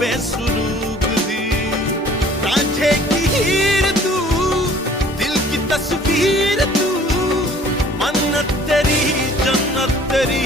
बेसुरूग दी रांझे की हीर तू दिल की तस्वीर तू मन्नत तेरी जन्नत तेरी